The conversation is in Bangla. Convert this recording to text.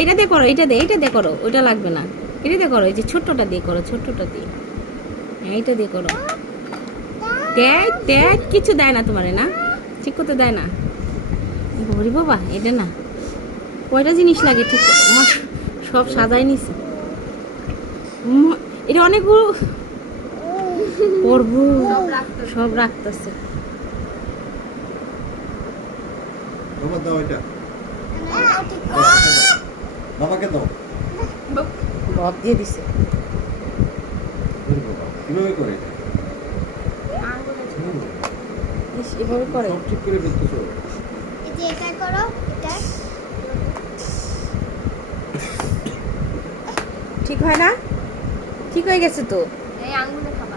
এটা দিয়ে করো, এটা দিয়ে করো, ওইটা লাগবে না। এটা দিয়ে করো, এই যে ছোট্টটা দিয়ে করো, ছোট্টটা দিয়ে। হ্যাঁ, এইটা দিয়ে করো। দেখ দেখ, কিছু দেয় না তোমারে না, ঠিক করতে দেয় না। গরি বাবা, এটা না, কয়টা জিনিস লাগে ঠিক আমার সব সাজাই নিছে। এটা অনেকগুলো পড়বো, সব রাখতেছে। বাবা দাও এটা, বাবাকে দাও। বদ দিয়ে দিছে। কিভাবে করে এটা? ইস, এভাবে করে। সব ঠিক করে ফেলতেছো। এটা করো, এটা ঠিক হয় না? ঠিক হয়ে গেছে তো। এই আঙ্গুলে খাও।